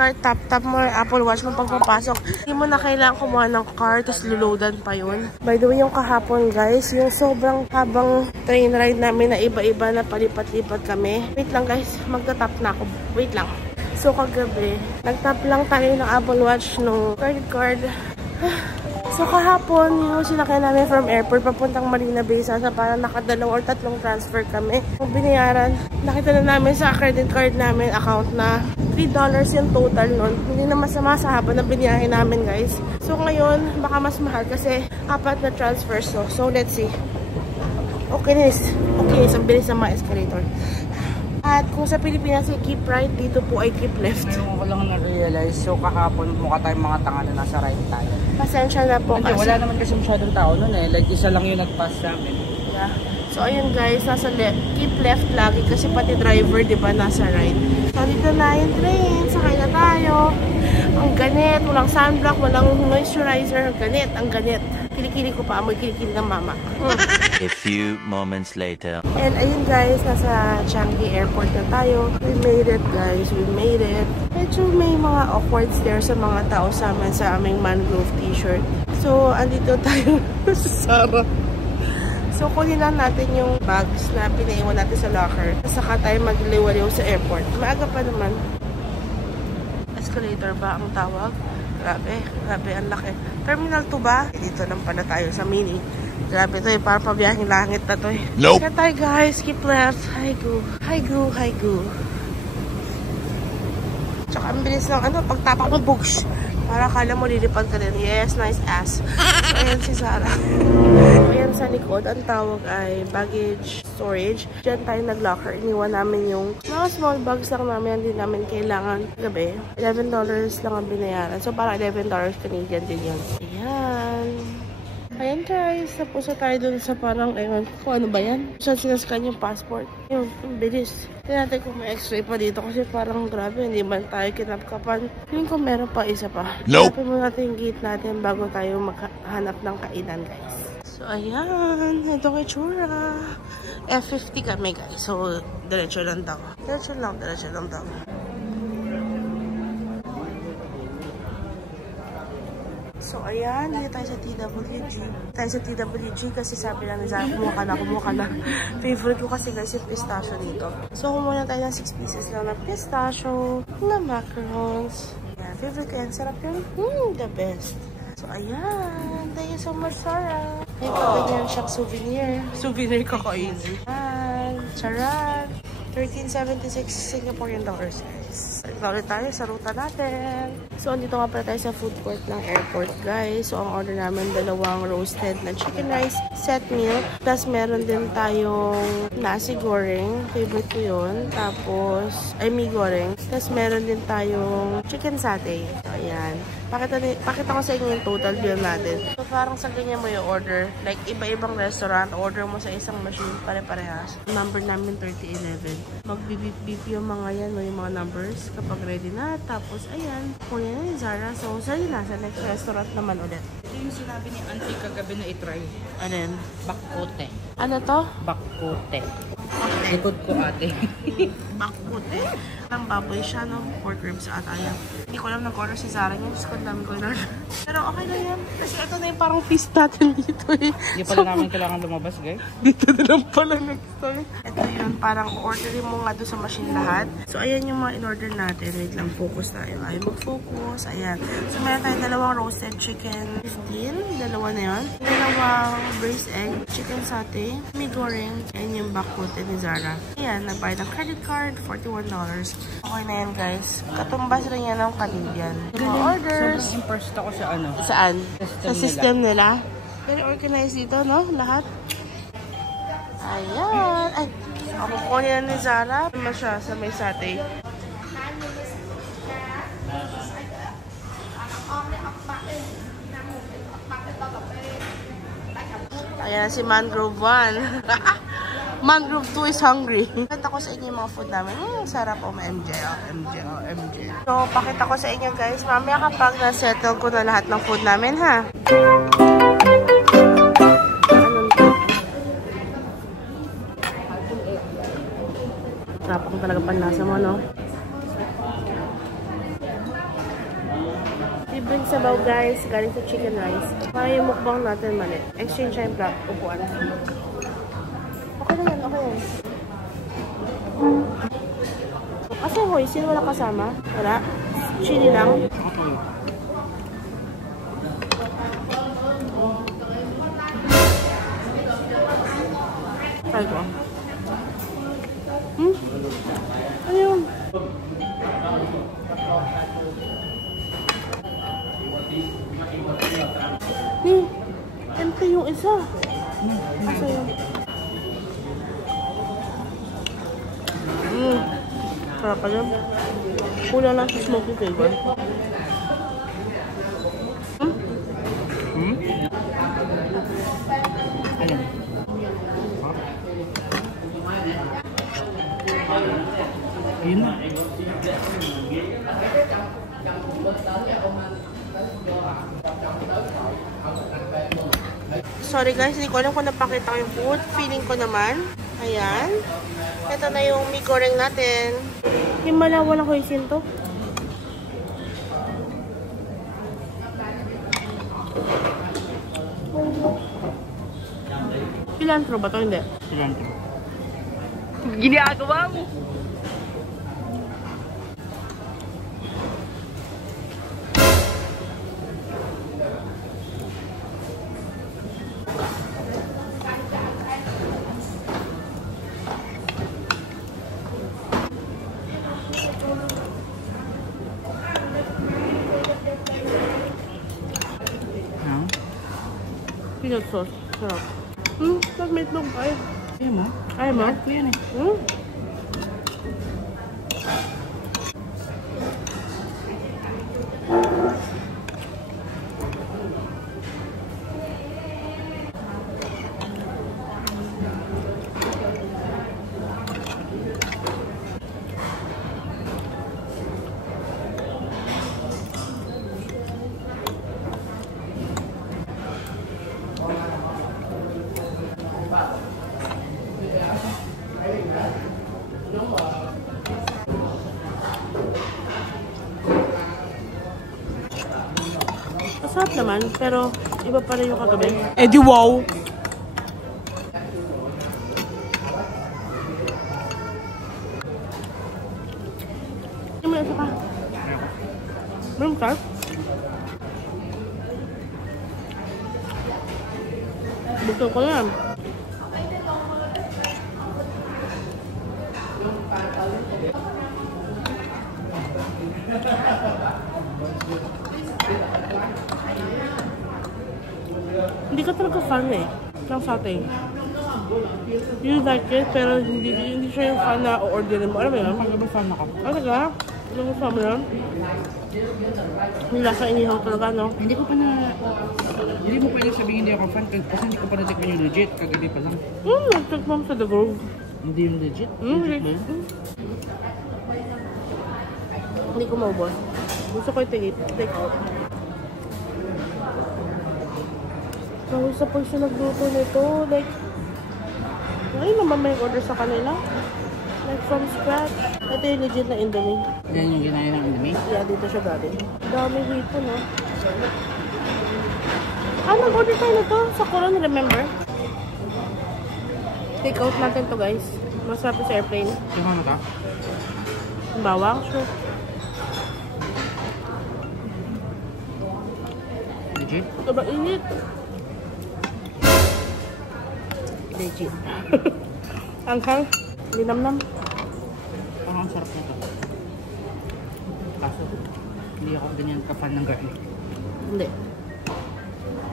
card, tap mo yung Apple Watch mo pagpapasok. Hindi mo na kailangan kumuha ng card, tapos luludan pa yun. By the way, yung kahapon guys, yung sobrang habang train ride namin na iba-iba na palipat-lipat kami. Wait lang guys, magta-tap na ako. Wait lang. So kagabi, nag-tap lang tayo ng Apple Watch no credit card. So kahapon, yung sinakyan namin from airport papuntang Marina Bay Sands, parang nakadalawa or tatlong transfer kami. Kung binayaran, nakita na namin sa credit card namin account na $3 yung total nun. Hindi na masama sa haba na biniyahe namin guys. So ngayon, baka mas mahal kasi 4 na transfers. So let's see. Okay nis. Ang bilis ng mga escalator. At kung sa Pilipinas ay keep right, dito po ay keep left. Ngayon ko lang na-realize, so kahapon mukha tayong mga tanga na nasa right tayo. Pasensya na po kasi. Wala naman kasi masyadong tao nun eh. Like isa lang yung nag-pass sa amin. Yeah. So ayun guys, nasa keep left lagi kasi pati driver diba nasa right. So dito na yung train, sakay na tayo. Ang ganit, walang sunblock, walang moisturizer. Ang ganit. Kilikili ko pa, amoy kilikili ng mama. A few moments later. And ayun guys, nasa Changi Airport na tayo. We made it guys, we made it. Medyo may mga awkward stare sa mga tao sa amin sa aming mangrove t-shirt. So, andito tayo sa Zara. So, kunin lang natin yung bags na pinaiwan natin sa locker. Saka tayo magliwaliw sa airport. Maaga pa naman. Escalator ba ang tawag? Grabe, ang laki. Terminal 2 ba? Dito lang pala tayo sa mini. Grabe to eh, parang pabiyahing langit na to eh. Nope! Kaya tayo guys, keep left. Hi go. Tsaka ang bilis ng pagtapak mo, books. Para akala mo lilipad ka din. Yes, nice ass. So, ayan si Sarah. Ayan sa likod, ang tawag ay baggage storage. Diyan tayo nag-locker. Iniwan namin yung mga small bags lang namin. Hindi namin kailangan gabi. $11 lang ang binayaran. So, parang $11 Canadian din yun. Ayan guys, napuso tayo dun sa parang, ewan ko ano ba yan? Saan sinascan yung passport? Yun, ang bilis. Tignan natin kung may x-ray pa dito kasi parang grabe, hindi man tayo kinapkapan. Yun kung meron pa isa pa. Nope! Hanapin mo natin yung gate natin bago tayo maghanap ng kainan guys. So ayan, ito kay Chura. F50 kami guys, so diretso lang daw. Diretso lang daw. So, ayan. Dito tayo sa TWG. Kasi sabi lang ni Zara, kumuha ka na. Favorite ko kasi guys yung pistachio dito. So, kumuha tayo ng 6 pieces lang ng pistachio, na macarons. Ayan. Favorite ko yan. Sarap yun. The best. So, ayan. Thank you so much, Sarah. May ganyan siyang souvenir. Souvenir kakainin. Ayan. Charan. 1376 Singaporean dollars guys. Ulit tayo sa ruta natin. So, andito nga pala tayo sa food court ng airport guys. So, ang order namin, 2 roasted na chicken rice set meal. Plus, meron din tayong nasi goreng. Favorite ko yun. Tapos, ay mi goreng. Plus, meron din tayong chicken satay. So, ayan. Pakita ko sa inyo yung total bill natin. So, parang sa ganyan mo yung order. Like, iba-ibang restaurant, order mo sa isang machine, pare-parehas. Number namin, 3011. Mag-beep yung mga yan, yung mga numbers kapag ready na. Tapos, ayan. Kunin na yung Zara. So, sa'yo na. Sa next restaurant naman ulit. Ito yung sinabi ni Auntie kagabi na itry. Ano yun? Bakkote. Ano to? Bakkote. Likod ko ate. Bakkote? Ang baboy siya, no? Pork ribs ata yan. Hindi ko alam nag-order si Zara niya. Diyos ko, ang dami ko in-order. Pero okay na yan. Kasi ito na yung parang feast natin dito eh. Hindi pala namin kailangan lumabas, guys. Dito na lang pala next time. Ito yun, parang orderin mo nga doon sa machine lahat. So, ayan yung mga in-order natin. Wait lang, focus tayo. Ayaw mag-focus. Ayan. So, meron tayong 2 roasted chicken 15. Dalawa na yun. 2 braised egg, chicken satay, mi goreng, and yung bakkote ni Zara. Ayan, nagbayad ng credit card, $41. Okay na yan, guys. Katumbas rin yan ng Canadian. Mga orders. Sobrang impressed ako sa ano. Saan? Sa system nila. Very organized dito, no? Lahat. Ayan. Ay, ako kunin na ni Zara. Ano siya sa may satay? Ayan, si Mangrove 1. Mangrove 2 is hungry. Pakita ko sa inyo yung mga food namin. Sarap po, MJ. So, pakita ko sa inyo guys. Mamaya kapag na-settle ko na lahat ng food namin, ha? Sarap talaga panlasa mo, no? libreng sabaw guys, galing sa chicken rice. Para yung mukbang natin mali. Exchange time plot, upuan. Okay na yan, okay yan. Asa yung hoisin? Wala kasama? Wala? Chili lang? Try ko. Ano yun? Empty yung isa. Asa yun? Sarap pa yan. Kulang lang sa smoky flavor. Ayan. Ayun na. Sorry guys, hindi ko alam kung napakita ko yung food. Feeling ko naman. Ayan. Ito na yung mee goreng natin. Yung malawa na hoisin to. Cilantro ba to? Hindi. Cilantro. Ginagawa mo. Peanut sauce. Sarap. Tapos may itlog. Ay. Ayaw mo? Ayaw mo? Ito yan eh. Masarap naman, pero iba pa rin yung kagabi. Eh di wow! Hindi mo na isa pa. Meron ka? Gusto ko yan. Hindi ka talaga fan eh ng satay. You like it, pero hindi siya yung fan na o-orderin mo. Alam mo yun? Pag-abasal na ka. Ah, taga? Ano gusto mo yun? Yung lasa inihaw talaga, no? Hindi ko pa na... Hindi mo pwede sabihin hindi ako fan kasi hindi ko pa natikman yung legit. Kagabi pa lang. Nagtagpam sa The Grove. Hindi yung legit? Legit ba yun? Hindi ko maubos. Gusto ko yung take out. Nawis sa po siya nagluto nito. Like, ngayon naman may order sa kanila. Like from scratch. Ito yung legit na Indomie. Yan yung ginaya ng Indomie? Yeah, dito siya galing. Dami hito, no? Ah, nag-order tayo nito sa Coron, remember? Take out natin to guys. Masarap sa airplane. Yung ano ka? Bawang, sure. Legit? Sobrang init. Legit. Anghang. Linamnam. Parang ang sarap nito. Kaso, hindi ako ganyan ka-fan ng garlic. Hindi.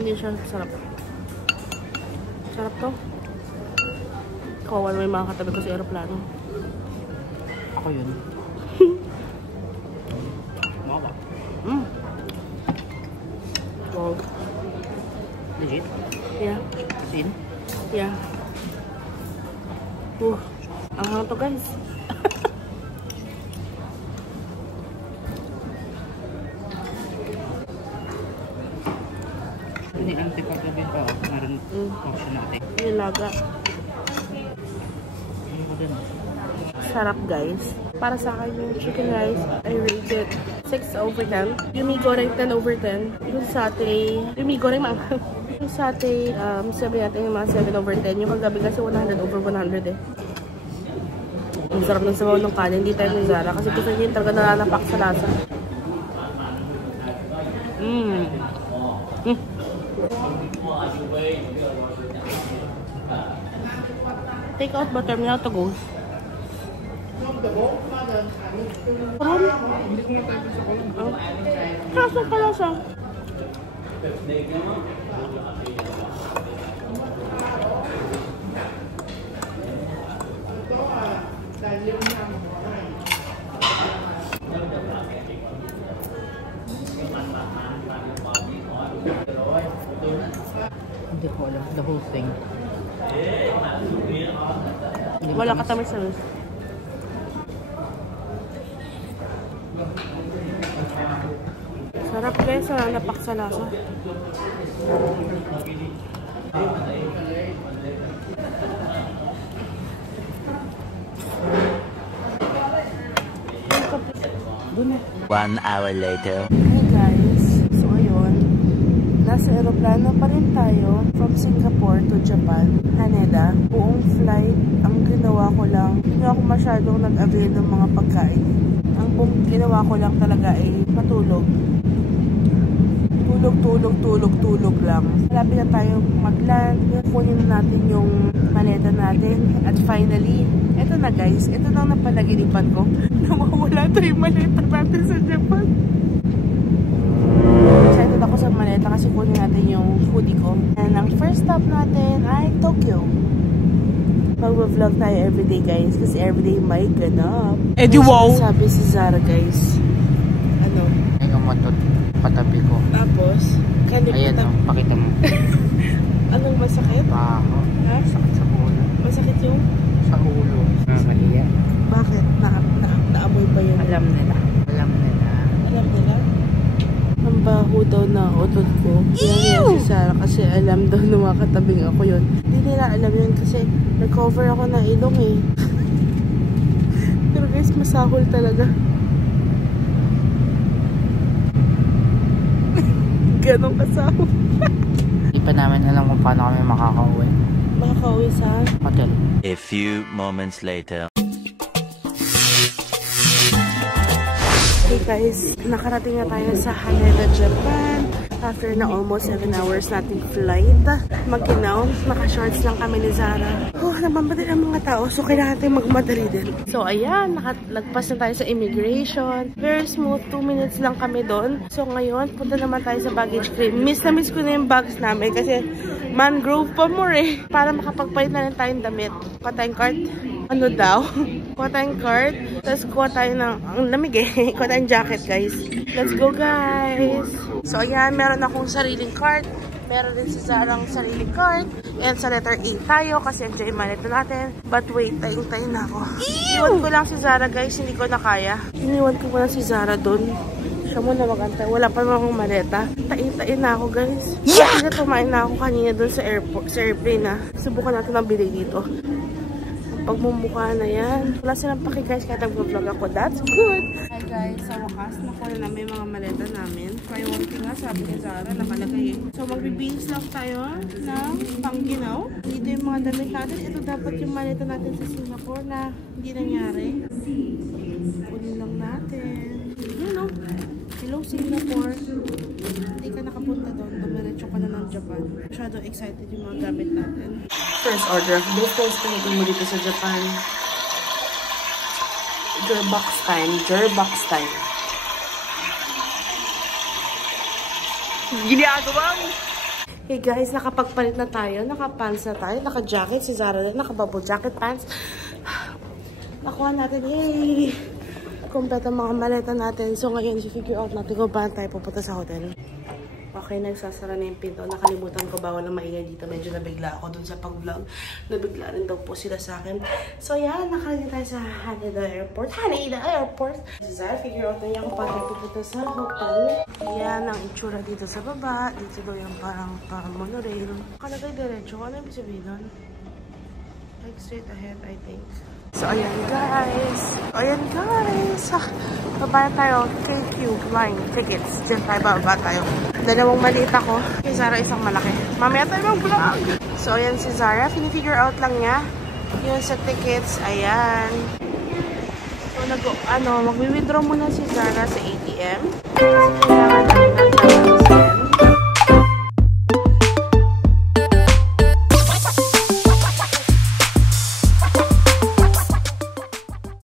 Hindi siya sarap. Sarap to. Kawawa na may mga katabi ko sa aeroplano. Ako yun. Mawa. Wow. Legit? Yeah. Sin? Yeah. Ang to guys. Ini anti pagkabi pa ako. Meron option natin. Nilaga. Ano ko din? Sarap guys. Para sa akin yung chicken rice, I rate it 6 over 10. Yung mee goreng, 10 over 10. Yung satay, yung mee goreng mga. Yung satay, sabi natin yung mga 7 over 10. Yung kagabi kasi 100 over 100 eh. Ang sarap ng sabaw ng kanin. Hindi tayo ng Zara kasi gusto niya yung talaga nalalapak sa lasa. Take out ba terminal to go? Hindi ko na tayo sa kulang. Kaso pala siya. Hindi ko alam. The whole thing. Wala katamis-tamis. Sarap guys, nalalapak sa lasa. One hour later. Hey guys, so ayun, nasa aeroplano pa rin tayo from Singapore to Japan, Haneda. Buong flight, ang ginawa ko lang, hindi ako masyadong nag-avail ng mga pagkain. Ang ginawa ko lang talaga ay matulog. Tulog lang. Malapit na tayo mag-land, kunin na natin yung maleta natin. At finally, eto na guys, eto na ang napanaginipan ko. Nawawala to yung maleta natin sa Japan. Excited ako sa maleta kasi kunin natin yung hoodie ko. And ang first stop natin ay Tokyo. Mag-vlog tayo everyday guys kasi everyday may ganap. Wow! Sabi si Zara guys. Ano? Ay, umatot. Patabi ko. Tapos, ayan o, pakita mo. Anong masakit? Baho. Ha? Sakit sa ulo. Masakit yung? Sa ulo. Nakakaliya. Bakit? Naamoy ba yun? Alam nila. Alam nila. Alam nila? Ang baho daw na utot ko. Yan si Sarah kasi alam daw na makatabing ako yun. Hindi nila alam yun kasi recover ako na ilong eh. Pero guys, masahol talaga. Ganong kasahol. Hindi pa namin alam kung paano kami makakauwi. Makakauwi sa Hotel. A few moments later. Hey guys, nakarating na tayo sa Haneda, Japan. After na almost 7 hours nating flight. Maginaw, naka-shorts lang kami ni Zara. Nabambadali ang mga tao, so kailangan natin magmadali din. So ayan, nakalagpas na tayo sa immigration. Very smooth, 2 minutes lang kami doon. So ngayon, punta naman tayo sa baggage claim. Miss na miss ko na yung bags namin kasi mangrove pa more eh. Para makapagpalit na rin tayong damit. Kuha tayong cart. Ano daw? Kuha tayong cart. Tapos kuha tayo ng, ang lamig eh. Kuha tayong jacket guys. Let's go guys! So ayan, meron akong sariling cart. Meron din si Zarang sariling cart. And sa letter A tayo kasi enjoy maleta natin. But wait, taing-taing na ako. Iwan ko lang si Zara guys, hindi ko na kaya. Iniwan ko muna si Zara doon. Siya muna mag-antay. Wala pa namang maleta. Taing-taing na ako guys. Kasi tumain na ako kanina doon sa airplane na. Subukan natin ang bili dito. Pagmumukha na yan. Wala silang paki guys kahit nag-vlog ako. That's good! Hi guys, sa wakas nakuha na namin mga maleta namin. Priority nga sabi ni Zara nakalagay eh. So magbibihis lang tayo ng pangginaw. Dito yung mga damit natin. Ito dapat yung maleta natin sa Singapore na hindi nangyari. Kunin lang natin. Yun o. Hello Singapore. Hindi ka nakapunta doon. Dumiretso ka na ng Japan. Masyado excited yung mga gamit natin. First order of business pinitin mo dito sa Japan. Jerbox time. Jerbox time. Ginagawa mo! Hey guys, nakapagpalit na tayo. Naka-pants na tayo. Naka-jacket. Si Zara na naka-bubble jacket pants. Nakuha natin. Yay! Kompleto mga maleta natin. So ngayon, i-figure out natin kung paano tayo pupunta sa hotel. Okay, nagsasara na yung pinto. Nakalimutan ko bawal na maingay dito. Medyo nabigla ako dun sa pag-vlog. Nabigla rin daw po sila sa akin. So yan, nakarating tayo sa Haneda Airport. Haneda Airport! Si Zara, figure out na niya kung paano tayo pupunta sa hotel. Yan ang itsura dito sa baba. Dito daw yung parang monorail. Kalagay diretso. Ano yung sabihin nun? Like straight ahead, I think. So, ayan guys. Ayan guys. Baba tayo, KQ line tickets. Diyan tayo, baba tayo. Dalawang maliit ako. Kay Zara, isang malaki. Mamaya tayo mag-vlog. So, ayan si Zara. Fini-figure out lang niya. Yun sa tickets. Ayan. So, mag-withdraw muna si Zara sa ATM. Kasi kailangan